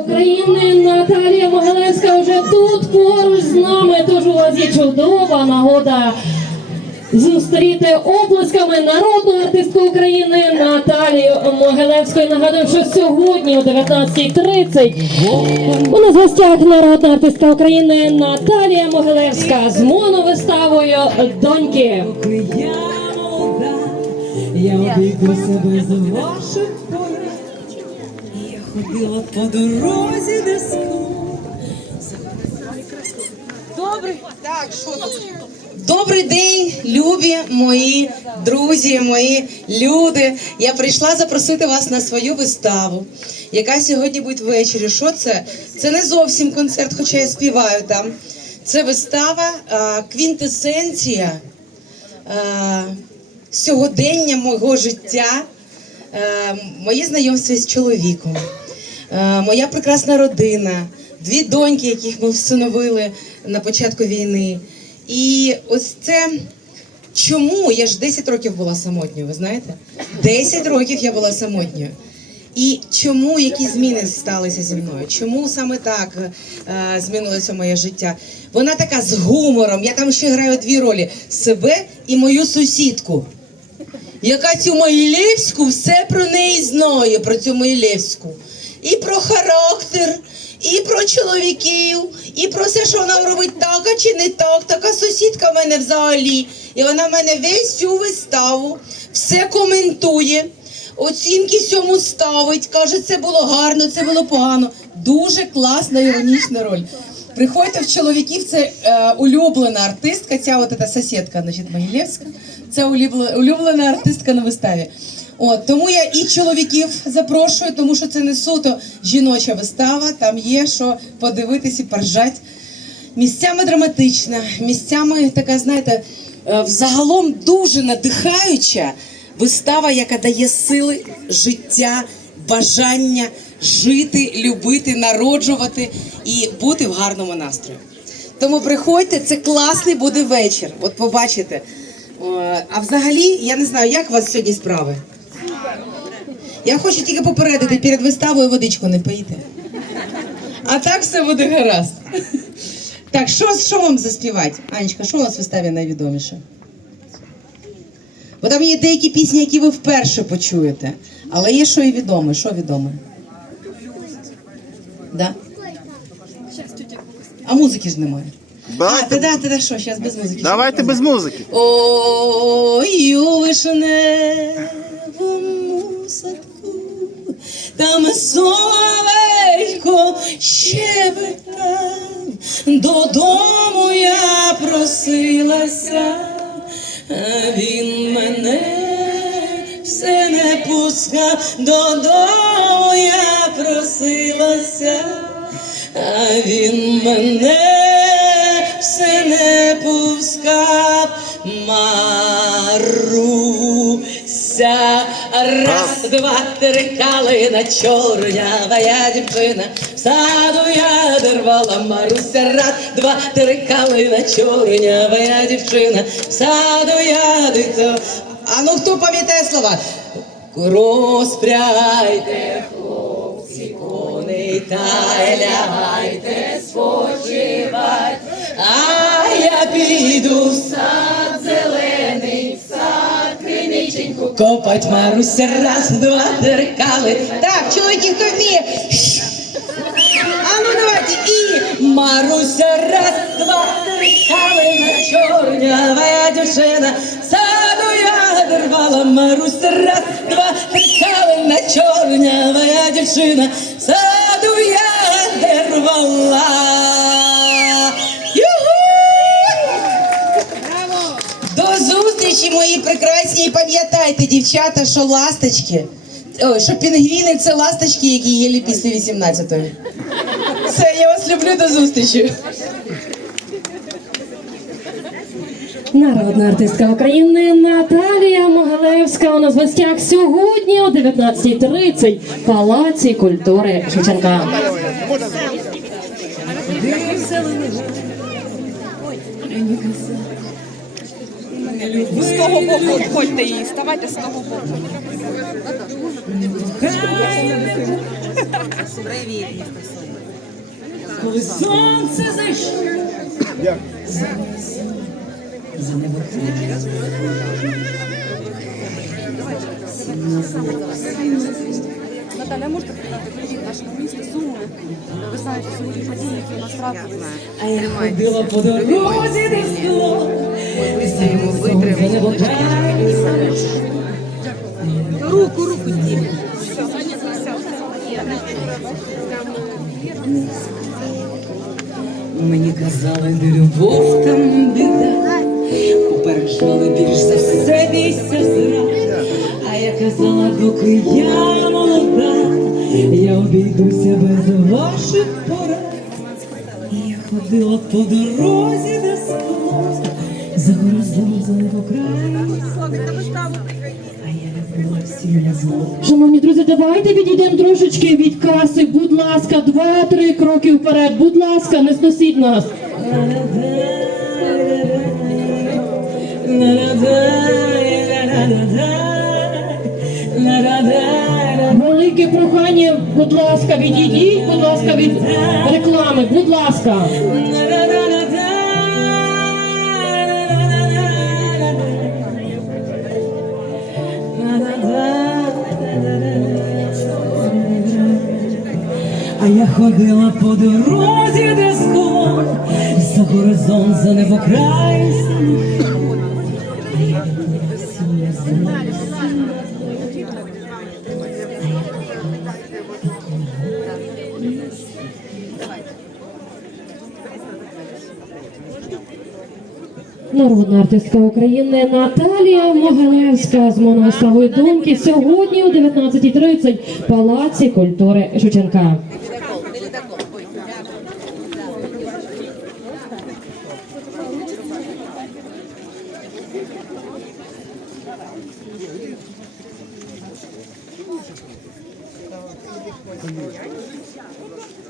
України Наталія Могилевська вже тут поруч з нами. Тож у вас є чудова нагода зустріти оплесками народну артистку України Наталію Могилевську. І Нагадую, що сьогодні о 19.30 у нас гостях народна артистка України Наталія Могилевська з моновиставою Доньки. Я обійду себе з ваших ходила по дорозі де Добрий. Так, що тут? Добрий день, любі мої друзі, мої люди. Я прийшла запросити вас на свою виставу, яка сьогодні буде ввечері. Що це? Це не зовсім концерт, хоча я співаю там. Це вистава а, квінтесенція е, сьогодення мого життя, е, мої знайомства з чоловіком, моя прекрасна родина, дві доньки, яких ми всиновили на початку війни. І ось це. Чому я ж 10 років була самотньою, ви знаєте? 10 років я була самотньою. І чому які зміни сталися зі мною? Чому саме так е, змінилося моє життя? Вона така з гумором. Я там ще граю дві ролі: себе і мою сусідку, яка цю Могилєвську все про неї знає, про цю Могилєвську. І про характер, і про чоловіків, і про все, що вона робить так, а чи не так. Така сусідка в мене взагалі. І вона в мене весь цю виставу все коментує оцінки сьому ставить, каже, це було гарно, це було погано. Дуже класна іронічна роль. Приходьте в чоловіків, це е, улюблена артистка, ця от сусідка, значить, Могилєвська, це улюблена артистка на виставі. От, тому я і чоловіків запрошую, тому що це не суто жіноча вистава, там є що подивитись і поржать. Місцями драматична, місцями така, знаєте, е, взагалом дуже надихаюча вистава, яка дає сили, життя, бажання жити, любити, народжувати і бути в гарному настрої. Тому приходьте, це класний буде вечір. От побачите. Е, А взагалі, я не знаю, як у вас сьогодні справи. Я хочу тільки попередити, перед виставою водичку не пийте. А так все буде гаразд. Так, що, що вам заспівати? Анечка, що у нас в виставі найвідоміше? Бо там є деякі пісні, які ви вперше почуєте. Але є що і відоме. Що відоме? Да? А музики ж немає. А, ти да, ти да, що, зараз без музики. давайте без музики. Ой, у вишневому садку, там соловейко щебетав, додому я просилася, він мене все не пускав, додому я просилася, а він мене все не пускав, Маруся. Раз, два, три калина, чорнявая дівчина, саду я дервала Маруся, раз, два, три калина, чорнявая дівчина, саду я дитя. А ну хто пам'ятає слова? Розпряйте, хлопці, коней та лягайте спочивать, а я піду в сад зелений, копать Маруся, раз, два, три кали. Так, чоловіки, хто вміє? А ну давайте і Маруся, раз, два, три калина, чорнявая дівчина, саду я дервала, Маруся, раз, два, три калина, чорнявая дівчина, саду я дервала. Прекрасні, і пам'ятайте, дівчата, що ласточки, ой, що пінгвіни це ласточки, які їли після 18-ї. Все, я вас люблю до зустрічі. Народна артистка України Наталія Могилевська у нас в гостях сьогодні о 19.30 в Палаці культури Шевченка. З того боку ходьте і ставайте з того боку. Коли сонце зайшло. За небо Наталя, можете передати привіт нашому місту Суми? Ви знаєте сьогодні події, які у нас трапились. А я ходила по дорозі до скло. Вистоїмо, витримаємо. Руку, руку дім. Мені казали, не любов там біда, попереджали більш за все бійся зра. А я казала, доки я обійдуся без ваших порад. І ходила по дорозі до скло, за горизонт, за небокрай. А я любила всім. Шановні друзі, давайте відійдемо трошечки від каси. Будь ласка, два-три кроки вперед. Будь ласка, не сносіть нас. Прохання, будь ласка, відійдіть, будь ласка, від реклами, будь ласка. А я ходила по дорозі, де склон, за горизонт, за небокрай. Народна артистка України Наталія Могилевська з монголської думки сьогодні о 19.30 в Палаці культури Шевченка. Пані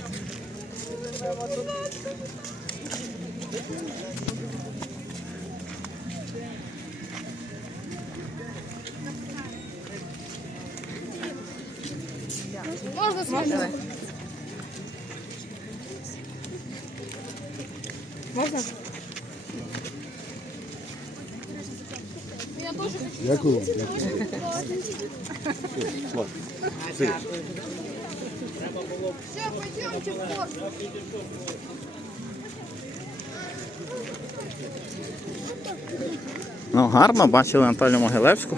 Можно смешать? Можно? Я тоже хочу. Дякую. Дякую. Слава. Сидиш. Ну, гарно бачили Наталю Могилевську.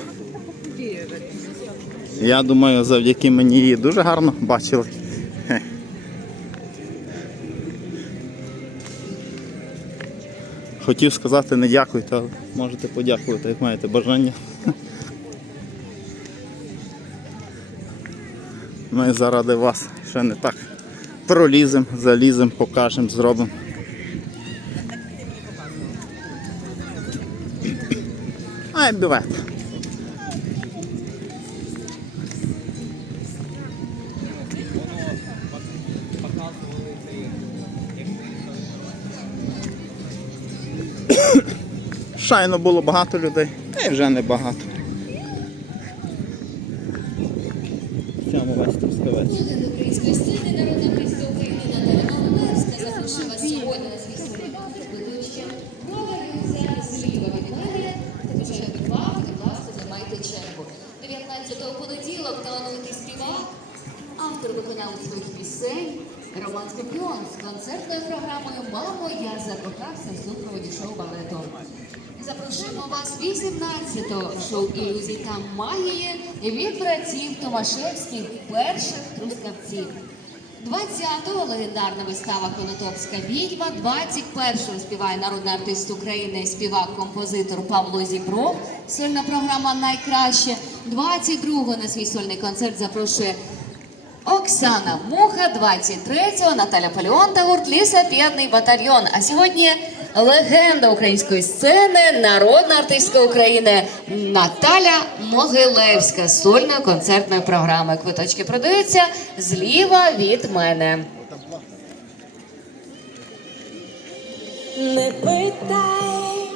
Я думаю, завдяки мені її дуже гарно бачили. Хотів сказати не дякуйте, але можете подякувати, як маєте бажання. Ми заради вас ще не так проліземо, заліземо, покажемо, зробимо. Ай, бювет. Шайно було багато людей, та й вже не багато. Цьому весь трускавець. Легенда української сцени народна артистка України Наталя Малиновська запрошує вас сьогодні на свій соревновання ведучим провалюється зліва від мене. Та бажаю вам, будь ласка, займайте чергу. 19 понеділок талановитий співак, автор виконавець своїх пісень, Роман Скорпіон з концертною програмою Мамо, я закохався в супроводі шоу-балету. Запрошуємо вас 18-го в шоу ілюзій та магії від братів Томашевських перших трускавців. 20-го легендарна вистава Конотопська відьма. 21-го співає народний артист України, співак-композитор Павло Зібров. Сольна програма найкраще. 22-го на свій сольний концерт запрошує Оксана Муха, 23-го Наталя Поліон та гурт Лісапєдний батальйон. А сьогодні легенда української сцени, народна артистка України Наталя Могилевська з сольної концертної програми. Квиточки продаються зліва від мене. Не питай